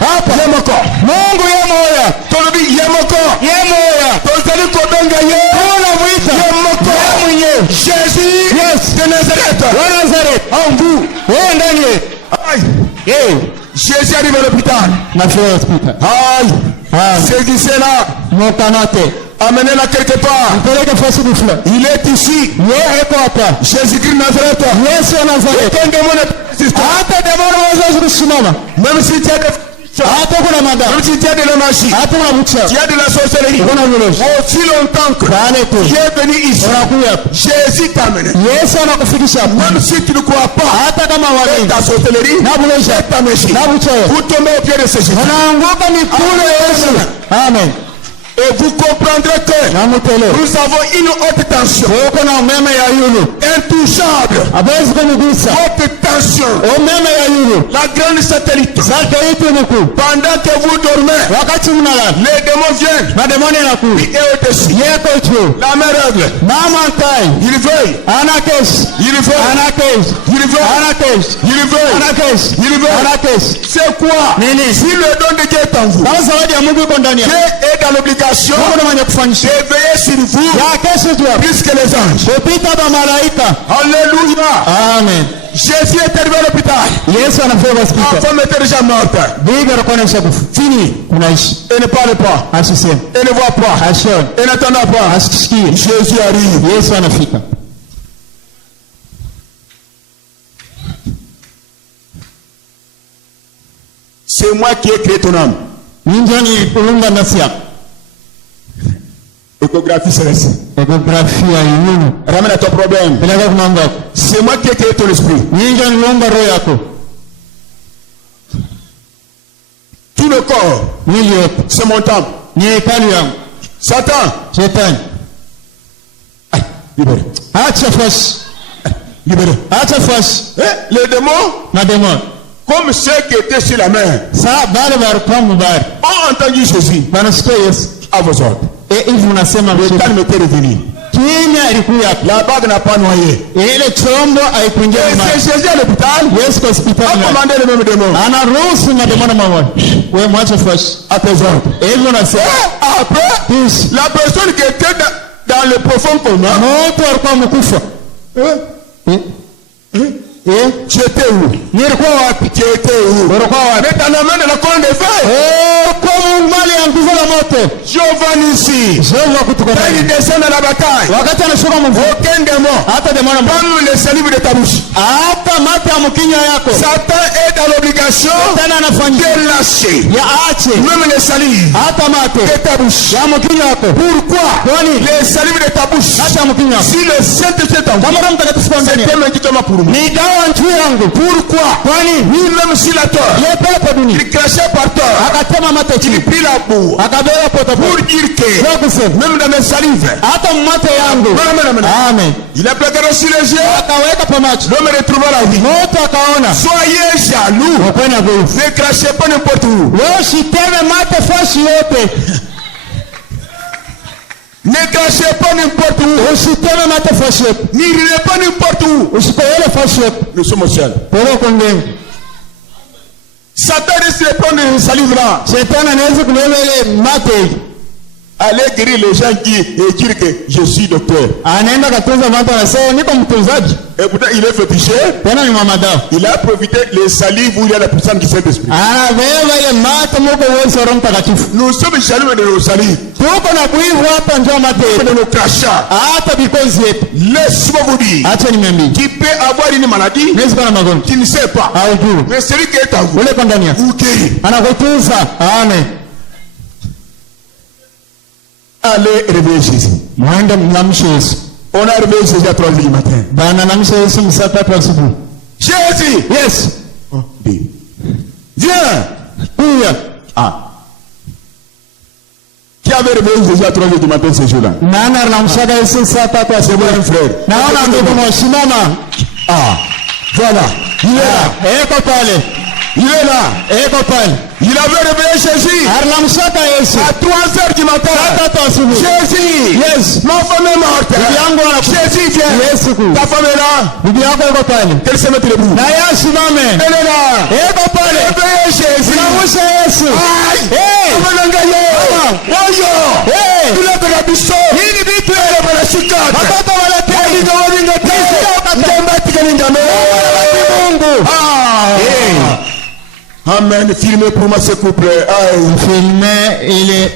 Hapa. Yemoko. Mungu ye moya. Tolobi yemoko. Ye moya. Tozali kobenga ye. Tunamuita. Yemoko. Ye mwenyewe. Jésus. Yes. De Nazareth. Wa Nazareth. En vous. Wewe ndani ye. Aïe. Eh. Jésus arrive à l'hôpital. Nafika hospitali. Aïe. Ah. Saisissez-la. Mokamate. Amenez-la quelque part. Mpeleke fasi fulani. Il est ici. Yeye yuko hapa. Jésus-Christ Nazareth. Yesu wa Nazareth. Aucun démon ne persiste. Hata demoni hawezi kusimama. Même si tu as des... Hata kuna madawa. Même si tu as de la magie. Hata kuna mchawi. Tu as de la sorcellerie. Kuna vilozi. Aussi longtemps que Kale tu. tu es venu ici. Unakuja hapa. Jésus t'a amené. Yesu anakufikisha hapa. Même si tu ne crois pas. Hata kama wale. Ta sorcellerie. Na bulozi. Ta magie. Na mchawi. Vous tombez au pied de ce Jésus. Unaanguka mikono ya Yesu. Amen. Et vous comprendrez que Namutele. nous avons une haute tension. Uko na umeme ya yulu. Intouchable. Hawezi kunigusa. Haute tension. Umeme ya yulu. La grande satellite. Satellite mkuu. Pendant que vous dormez, Wakati mnalala. les démons viennent. Mademoni yanakuja. Et au-dessus. Yeko juu. La même règle. Mama ntai. Il veille. Ana kesi. Il veille. Ana kesi. Il veille. Ana kesi. Il veille. Ana kesi. Il veille. Ana kesi. C'est quoi? Nini? Si le don de Dieu est en vous, Kama zawadi ya Mungu iko ndani Dieu yako. est dans l'obligation Mungu ndiye mwenye kufanyisha. de veiller sur vous Ya kesho tu hapo. plus que les anges. Kupita kwa malaika. Alléluia. Amen. Jésus est arrivé à l'hôpital. Yesu anafika hospitali. La femme était déjà morte. Bibi alikuwa anaisha kufa. Fini. Unaishi. Elle ne parle pas. Asiseme. Elle ne voit pas. Asione. Elle n'entend pas. Asikie. Jésus arrive. Yesu anafika. C'est moi qui ai créé ton âme. Ninjani kulunga nafsi yako. Échographie céleste. Échographie ya yunu. Ramène ton problème. Peleka kwa Mungu wako. C'est moi qui ai créé ton esprit. Ninjani lumba roho yako. Tout le corps. Mwili yote. C'est mon temple. Ni hekalu yangu. Satan. Shetani. Libéré. Acha fasi. Libéré. Acha fasi. Les démons. Na démon. Comme ceux qui étaient sur la mer. Sa bale barukwa mubari. Ont entendu Jésus. Banasikia Yesu. À vos ordres. Et hivi unasema le calme était revenu. Kimya ilikuwa. La bague n'a pas noyé. Ile chombo haikuingia maji. C'est Jésus à l'hôpital. Yesu kwa hospitali. A commandé le même démon. Anaruhusu mademoni mawili. Wewe mwache fasi. À tes ordres. Hivi unasema. Après, la personne qui était dans le profond coma. Moto alikuwa mkufa. Tu étais où? Nilikuwa wapi? Tu étais où? Ulikuwa wapi? Mais dans la main de la colonne de feu. Kwa mali ya nguvu la moto. Giovanni ici. Jehova kutoka. Il descend dans la bataille. Wakati anashuka mvua. Aucun démon. Hata demoni comme les salives de ta bouche. Hata mate ya mkinywa yako. Satan est dans l'obligation de lâcher. Ya ache. Même les salives. Hata mate de ta bouche. Ya mkinywa yako. Pourquoi? Kwani les salives de ta bouche. Hata ya mkinywa. Si le Saint-Esprit est en toi. Kama mtakatifu kwa ndani. C'est un médicament pour moi. Ni dawa njoo yangu. Pourquoi? Kwani lui-même sur la terre. Il crachait par terre. Akatema mate chini. Il prit la boue. Akabeba potopoto. Pour dire que même dans mes salives. Hata mate yangu. Amen. Il a placé sur les yeux. Akaweka kwa macho. L'homme retrouva la vie. Moto akaona. Soyez jaloux. Ne crachez pas n'importe où. Wewe usiteme mate fashi yote. Ne crachez pas n'importe où. Usiteme mate fashi yote. N'irez pas n'importe où. Usikoele fashi yote. Nous sommes au ciel. Poro konde. Satan risque de prendre une salive là. Shetani anaweza kuleva ile mate. Allez guérir les gens qui disent que je suis docteur. Anaenda katunza mate anasema niko mtunzaji. Et pourtant il est fétiché. Tena ni mamada. Il a profité les salives où il y a la puissance du Saint-Esprit. Anabeba ile mate moko uwezo wa Roho Mtakatifu. Nous sommes jaloux de nos salives. Tuko na kuivu hapa njoo mate. De nos crachats. Hata because yetu. Laisse-moi vous dire. Acha niambie. Tu peux avoir une maladie. Nesi kana magonjwa. Tu ne sais pas. Haujui. Mais celui qui est en vous. Ule kwa ndani yako. Vous guérit. Anakutunza. Amen. Allez réveiller Jésus. Mwende mnamshe Yesu. On a réveillé Jésus à 3h du matin. Bana namshe Yesu saa 3 asubuhi. Jésus. Yes. Viens. Kuya. Qui avait réveillé Jésus à 3h du matin ce jour-là? Nani anamshaka Yesu saa 3 asubuhi? C'est mon frère. Naona ndugu mheshimiwa. Voilà. Il est là. Eko pale. Il est là. Eko pale. Il avait réveillé Jésus Anamshaka Yesu à 3h du matin. saa 3 asubuhi. Jésus. Yes. Ma femme est morte. Bibi yangu Jésus vient. Yesu ku. Ta femme est là. Bibi yako iko pale. Qu'elle se mette debout. Na Yesu mame. Elle est là. Eko pale. Réveillez Jésus. Namusha Yesu. Aïe. Eh. Amanangaye. Oyo. Eh. Tule kwa biso. Hii ni vitu Ele para shikata. watoto wale Walinga walinga te. Ndemba tikalinga me. Mungu. Amen. Filmez pour moi ce couple. Filme ile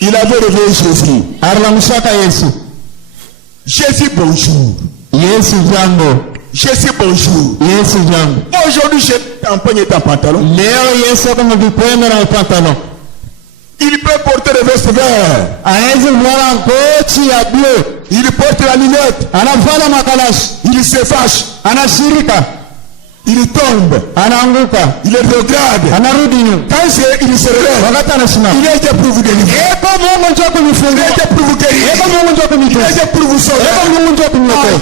Il avait réveillé Jésus. Anamshaka Yesu. Jésus bonjour. Yesu jambo. Jésus bonjour. Yesu jambo. Aujourd'hui j'ai empoigné ton pantalon. Leo Yesu kama vikwembe na pantalon. Il peut porter le veste vert. Anaweza kuvaa koti ya blue. Il porte la lunette. Anavaa makalashi. Il se fâche. Anashirika. Il tombe. Anaanguka. Il regrade. Anarudi nyuma. Quand il se relève. Wakati anasimama. Il est pour vous délivrer. Eko Mungu njoo kunifungua. Il est pour vous guérir. Eko Mungu njoo kunitoa. Il est pour vous sauver. Eko Mungu njoo kuniokoa.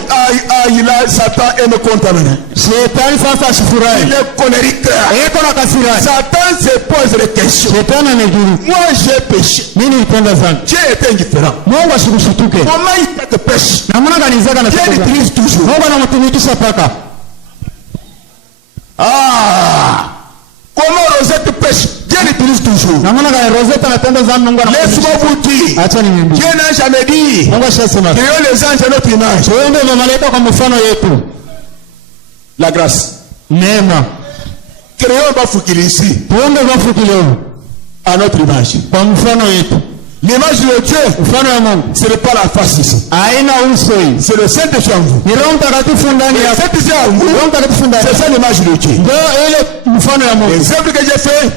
Il a Satan et me contaminer. Shetani sasa asifurahi. Il est colérique. Eko na kasira. Satan se pose des questions. Shetani anajiuliza. Moi j'ai péché. Mimi nilipenda sana. Dieu était indifférent. Mungu asikushituke. Comment il te pêche? Namna gani zaka na Dieu l'utilise toujours. Mungu anamtumikisha paka. Comment Rosette pêche? Dieu l'utilise toujours. Namna gani Rosette anatenda zamu Mungu anamtumikisha. Laisse-moi vous dire. Acha niambie. Dieu n'a jamais dit. Mungu ashasema. Créons les anges à notre image. Tuende malaika kwa mfano yetu. La grâce. Neema. Créons Bafukili ici. Tuende Bafukili à notre image. Kwa mfano yetu. L'image de Dieu, ce n'est pas la face ici. C'est le Saint-Esprit en vous. Le Saint-Esprit en vous, c'est ça l'image de Dieu. Les œuvres que j'ai fait,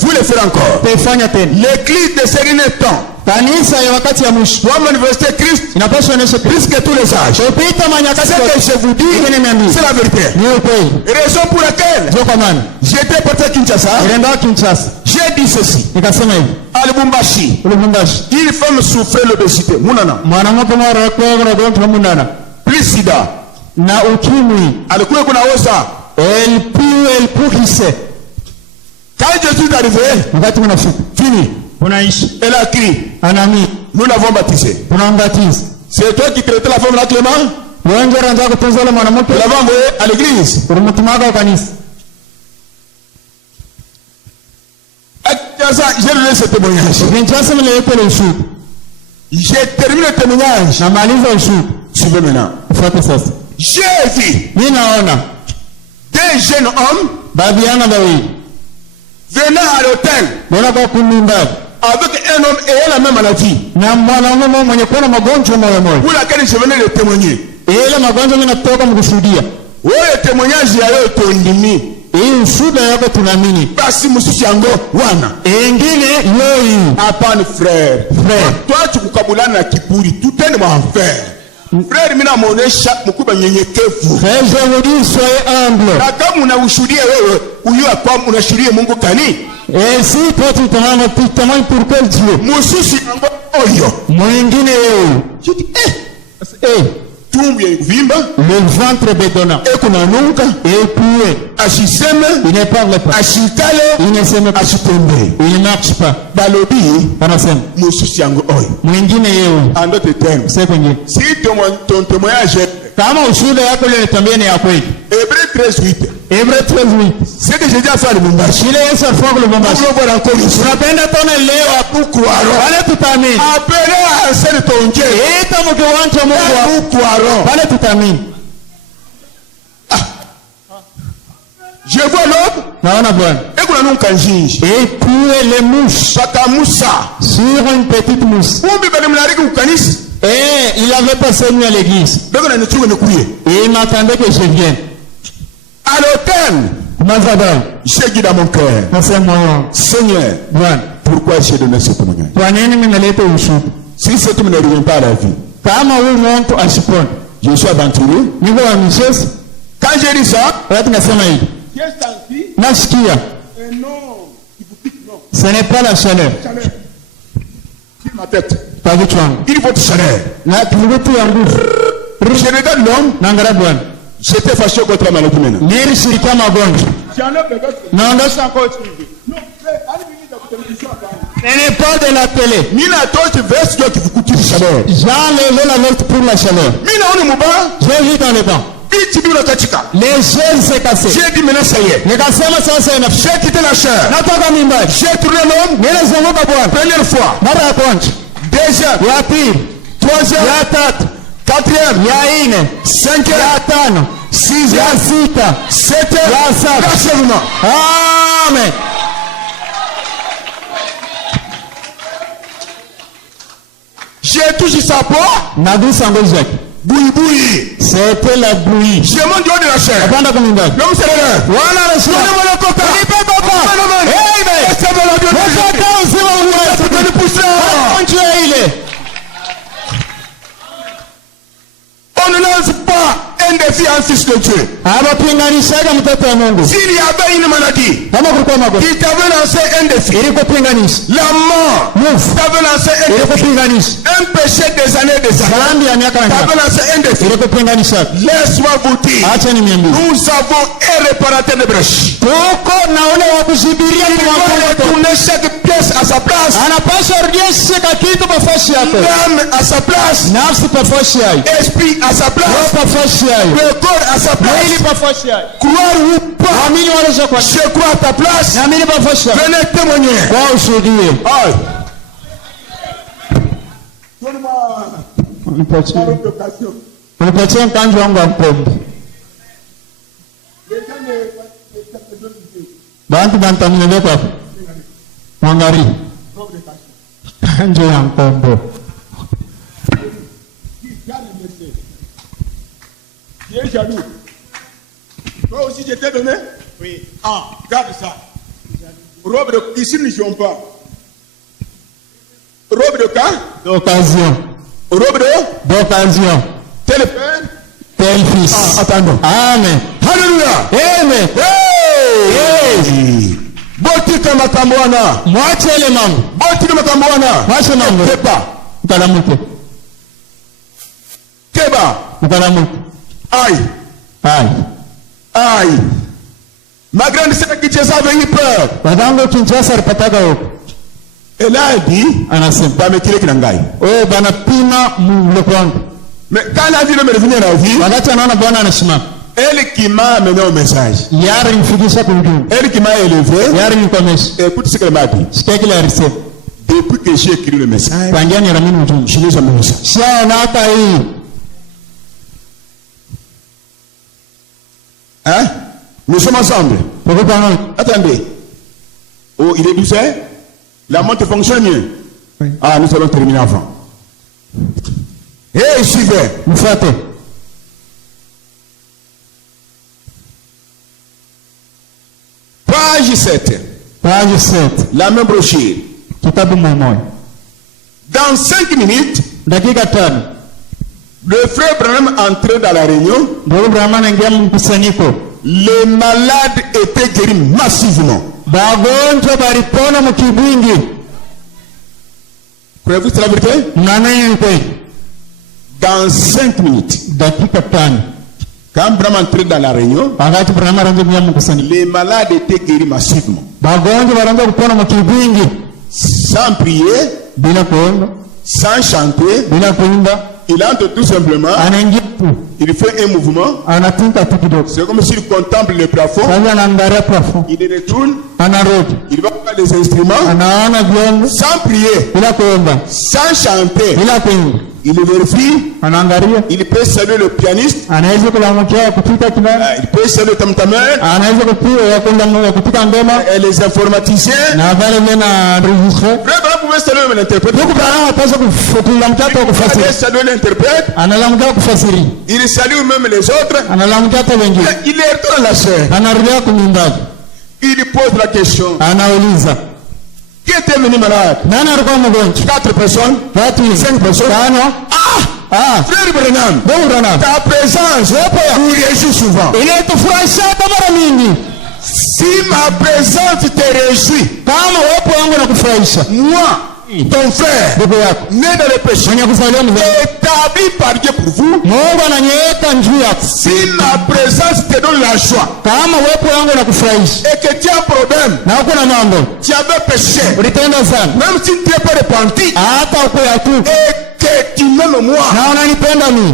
vous les faites encore. L'église de ce dernier temps doit manifester Christ plus que tous les âges. Ce que je vous dis, c'est la vérité. Raison pour laquelle j'étais porté à Kinshasa, j'ai dit ceci. À Lubumbashi, une femme souffrait l'obésité. Plus sida. Alikuwa kuna osa. Elle pourrissait. Quand Jésus est arrivé, fini. Elle a crié. Nous l'avons baptisé. C'est toi qui traitais la femme là, Clément? Nous l'avons envoyé à l'église. J'ai donné ce témoignage. J'ai terminé le témoignage. Suivez maintenant. J'ai vu des jeunes hommes venant à l'hôtel avec un homme ayant la même maladie pour laquelle je venais de témoigner. Oui, le témoignage basi mususi yango wana engine hapana frère toi tu kukabulana na kiburi tutende enfer frère mina muonesha mkuba nyenyekevu frère je vous dis soyez humble na kama unashuhudia wewe huyo kwa unashuhudia Mungu kani si toi tu témoignes pour quel Dieu mususi yango oyo mwingine wewe je dis le ventre bédonnant et puis ashiseme il ne parle pas ashikale il ne sème pas il ne marche pas balobi anasema mususi yangu oyo mwingine yeye en d'autres termes c'est kwenye si ton témoignage kama ushuhuda yako ile tambia ni ya kweli Hébreux 13:8 c'est que j'ai déjà fait le Lubumbashi ile Yesu alifanya Lubumbashi tunapenda tona leo akukwaro wale tutamini apele aseni tonje ita mkiwanja Mungu akukwaro wale tutamini je vois l'homme naona bwana ekuna nunkanjinji et puis les mouches pakamusa sur une petite mousse kumbe bali mlariki kukanisa il avait passé nuit à l'église et il m'attendait que je vienne à l'hôtel. J'ai dit dans mon cœur, Seigneur, pourquoi j'ai donné ce témoignage? Si ce témoignage ne revient pas à la vie, je suis aventuré. Quand j'ai dit ça, ce n'est pas la chaleur. Ma tête. Il faut te chaleur. Je regarde l'homme. J'étais fâché contre la maladie maintenant. Ce n'est pas de la télé. J'ai enlevé la veste pour la chaleur. J'ai vu dans les bancs. Les chaînes s'est cassées. J'ai dit maintenant ça y est. J'ai quitté la chair. J'ai tourné l'homme. Première fois. Deuxième. Troisième. Quatrième. Cinquième. Sixième. Septième. Achèvement. Amen. J'ai touché sa peau. Bouille. C'était la bouillie. J'ai mon Dieu de la chair. L'homme c'est l'heure. Voilà le soir. Voilà le copain. On ne lance pas un défi en fils de Dieu. S'il y avait une maladie qui t'avait lancé un défi, la mort t'avait lancé un défi, un péché des années t'avait lancé un défi. Laisse-moi vous dire, nous avons un réparateur de brèches. Il faut retourner chaque pièce à sa place. L'âme à sa place. Esprit à sa place. Le corps à sa place. Croire ou pas, je crois à ta place. Venez témoigner. Unipatie mkanjo wangu wa mpombe. Bantu bantamile kwa Mwangari. chanjo ya mkombo. Tu es jaloux. Toi aussi, je t'ai donné? Oui. Ah, garde ça. Robe de... Ici, nous ne jouons pas. Robe de quoi? D'occasion. Robe d'occasion. Tel père? Tel fils. Ah, attendons. Amen. Alléluia. Amen. Hey! Botika makamwana. Mwache ile mambo. Botika makamwana. Mwache mambo. Keba. Ukalamuke. Keba. Ukalamuke. Aïe. Ma grande sœur Kinshasa avait eu peur. Badango Kinshasa alipataga huko. Et là elle dit, anasema bamekile kinangai. Oh, banapima mloko wangu. Mais quand elle a vu le revenir à la vie, wakati anaona Bwana anasimama. Elle qui m'a amené au message. Yari mfikisha kumjumbe. Elle qui m'a élevé. Yari nikomesha. Écoute ce qu'elle m'a dit. Sikia kile alisema. Depuis que j'ai écrit le message, tangia niramini ujumbe. Je n'ai jamais vu ça. Shaona hata hii. Hein? Nous sommes ensemble. Attendez. Oh, il est 12h. La montre fonctionne mieux. Oui. Ah, nous allons terminer avant. Hey, suivez. Vous faites. Page 7. Page 7. La même brochure. Kitabu mmoja. Dans 5 minutes, dakika 5. Le frère Branham entrait dans la réunion. Ndugu Branham anaingia mkusanyiko. Les malades étaient guéris massivement. Bagonjwa balipona mkibwingi. Croyez-vous que c'est la vérité? Nani kweli? Dans 5 minutes. Dakika 5. Quand Branham entrait dans la réunion, wakati Branham anaingia mkusanyiko, les malades étaient guéris massivement. Bagonjwa wanaanza kupona mkibwingi. Sans prier, bila kuomba, sans chanter, bila kuimba. Il entre tout simplement. Il fait un mouvement. C'est comme s'il contemple le plafond. Il retourne. Il va voir les instruments. Sans prier. Sans chanter. Il vérifie. Il peut saluer le pianiste. Il peut saluer le tam-tameur. Et les informaticiens. Vraiment, vous pouvez saluer l'interprète. Il salue même les autres. Il est retourné la chair. Il pose la question. Qui était venu malade? 4 personnes. 5 personnes. Frère Branham, ta présence nous réjouit souvent. Si ma présence te réjouit, moi, ton frère, né dans le péché, établi par Dieu pour vous, si ma présence te donne la joie, et que tu as un problème, tu avais péché, même si tu n'es pas repenti, et que tu m'aimes moi,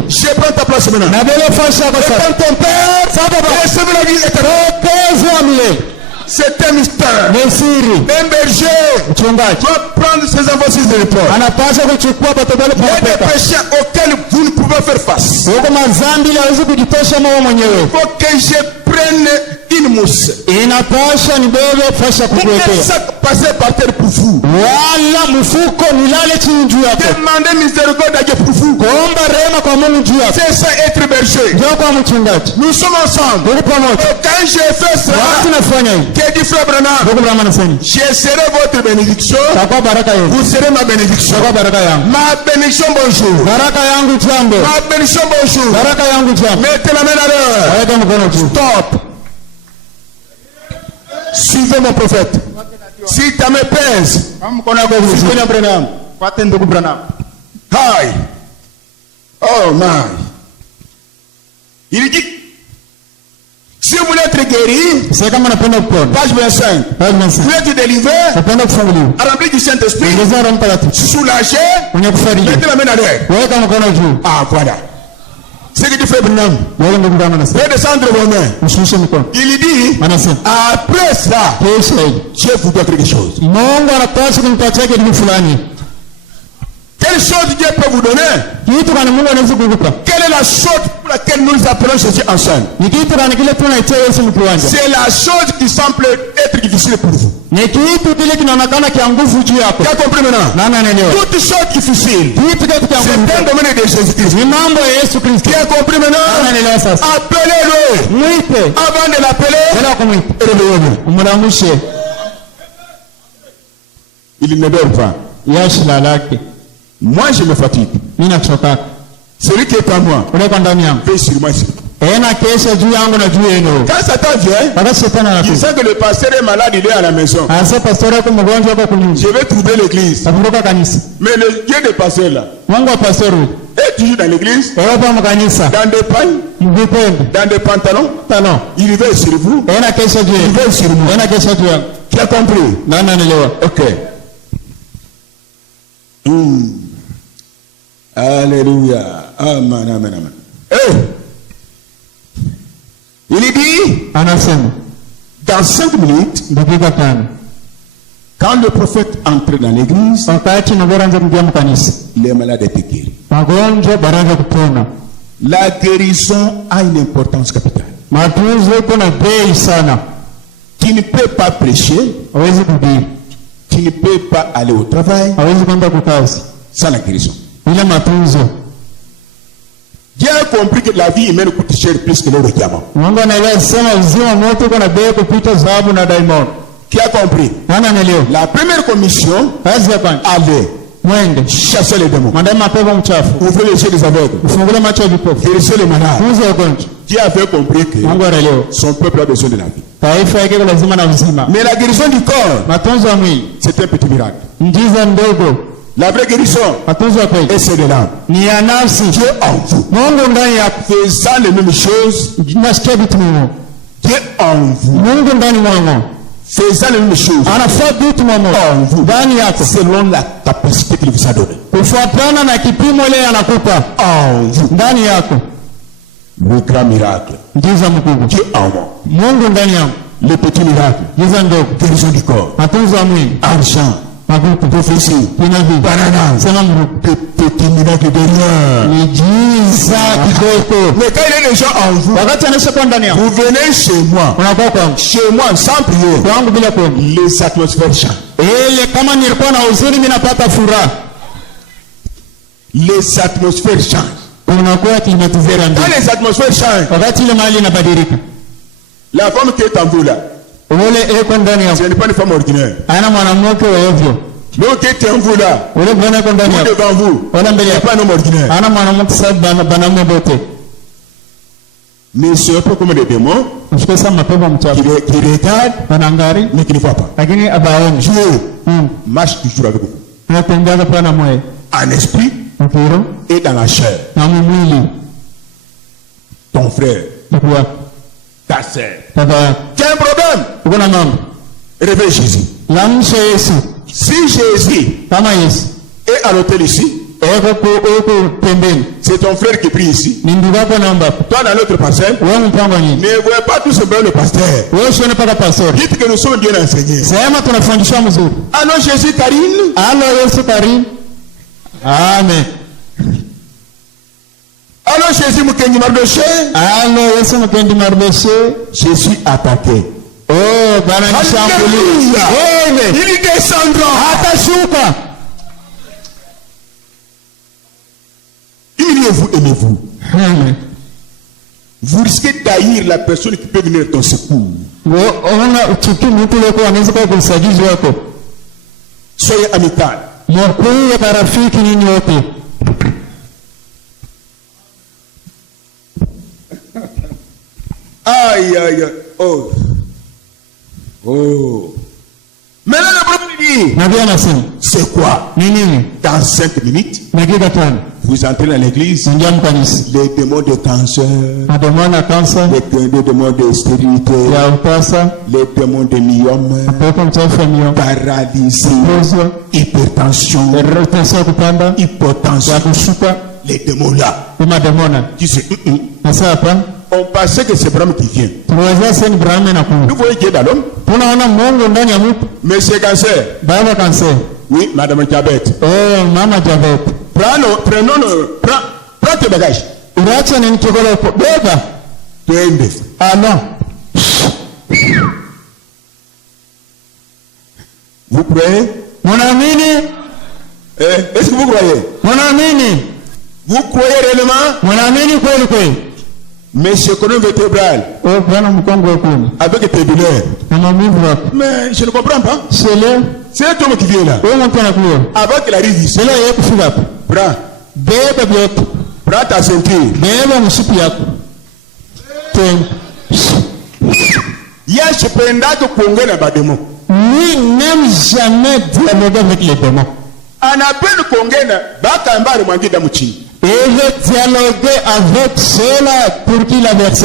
je prends ta place maintenant. Et quand ton père recevait la vie éternelle, c'est un mystère. Un berger doit prendre ses enfants sur les épaules. Il y a des péchés auxquels vous ne pouvez faire face. Il faut que je prenne une mousse. Pour ça passer par terre pour vous. Demandez miséricorde à Dieu pour vous. C'est ça être berger. Nous sommes ensemble. Et quand j'ai fait cela, que dit frère Branham, je serai votre bénédiction. Vous serez ma bénédiction. Ma bénédiction, bonjour. Ma bénédiction, bonjour. Mettez la main à l'heure. Stop. Suivez mon prophète. Si ta main pèse, suivez Branham. Hi. Oh my. Il dit, si vous voulez être guéri, page 25, vous voulez être délivré, rempli du Saint-Esprit, soulagé, mettez la main à l'air. Ah, voilà. C'est que tu fais Branham. Fais descendre vos mains. Il dit, après ça, Dieu vous doit quelque chose. Quelle chose Dieu peut vous donner? Quelle est la chose pour laquelle nous appelons Jésus ensemble? C'est la chose qui semble être difficile pour vous. Tu as compris maintenant? Toute chose difficile, c'est un domaine de Jésus-Christ. Tu as compris maintenant? Appelez-le. Avant de l'appeler, réveillez-le. Il ne dort pas. Moi je me fatigue. Celui qui est en moi veille sur moi ici. Quand Satan vient, il sait que le pasteur est malade, il est à la maison. Je vais troubler l'église. Mais le Dieu des pasteurs là est toujours dans l'église, dans des pailles, dans des pantalons. Il veille sur vous, il veille sur moi. Tu as compris? Ok. Alléluia. Amen, amen, amen. Hey! Il dit, dans 5 minutes, quand le prophète entrait dans l'église, les malades étaient guéris. La guérison a une importance capitale. Tu ne peux pas prêcher, tu ne peux pas aller au travail sans la guérison. Dieu a compris que la vie humaine coûte cher plus que le diamant. Qui a compris? La première commission, allez chasser les démons, ouvrir les yeux des aveugles, guérir les malades. Dieu avait compris que son peuple a besoin de la vie. Mais la guérison du corps, c'est un petit miracle. La vraie guérison, et c'est de l'âme. Dieu en vous, faisant les mêmes choses. Dieu en vous, faisant les mêmes choses en vous, selon la capacité qu'il vous a donnée. En vous, le grand miracle, Dieu en moi. Le petit miracle, guérison du corps, argent, prophétie, banana, petit miracle de rien. Mais quand il y a des gens en vous, vous venez chez moi sans prier, les atmosphères changent. Les atmosphères changent. Quand les atmosphères changent, la femme qui est en vous là, ce n'est pas une femme ordinaire. L'homme qui est en vous là, devant vous, ce n'est pas un homme ordinaire. Mais c'est un peu comme des démons qui regardent mais qui ne voient pas. Dieu marche toujours avec vous. En esprit et dans la chair. Ton frère, ta sœur, tu as un problème, réveille Jésus. Si Jésus est à l'hôtel ici, c'est ton frère qui prie ici. Toi dans l'autre parcelle, ne voyez pas tout ce bel le pasteur. Dites que nous sommes bien enseignés. Allô Jésus Karine. Amen. Allô Jésus Mukendi Mardoché. Je suis attaqué. Oh, il descendra. Humiliez-vous, aimez-vous. Vous risquez d'haïr la personne qui peut venir à ton secours. Soyez amical. Aïe, aïe, aïe. Oh. Maintenant, le problème dit, c'est quoi? Dans 5 minutes, vous entrez dans l'église, les démons de cancer, les démons de stérilité, les démons de myome, paralysie, hypertension, hypotension, les démons là, qui se on pensait que c'est Brahma qui vient. Vous voyez Dieu dans l'homme, mais c'est cancer. Oui, Madame Diabète. Oh, Mama Diabète. Prends tes bagages. Unacha nini kikolo huko? Beba. Twende. Ah non. Vous croyez? Mon amini? Est-ce que vous croyez? Mon amini? Vous croyez réellement? Mon amini kweli kweli? Monsieur colonne vertébrale. Oh, bwana mkongo wako. Avec tes douleurs. Na maumivu yako. Mais je ne comprends pas. C'est toi qui viens là. Wewe mtu anakuwa. Avant qu'il arrive ici. C'est là yeye kufika hapo. Prends. Beba vyote. Prends ta ceinture. Beba mshipi yako. Je pendant kuongea na bademo. Lui n'aime jamais dialoguer avec les démons. Anapenda kuongea na baka ambaye mwangi damu chini. Et il veut dialoguer avec ceux-là pour qui il a versé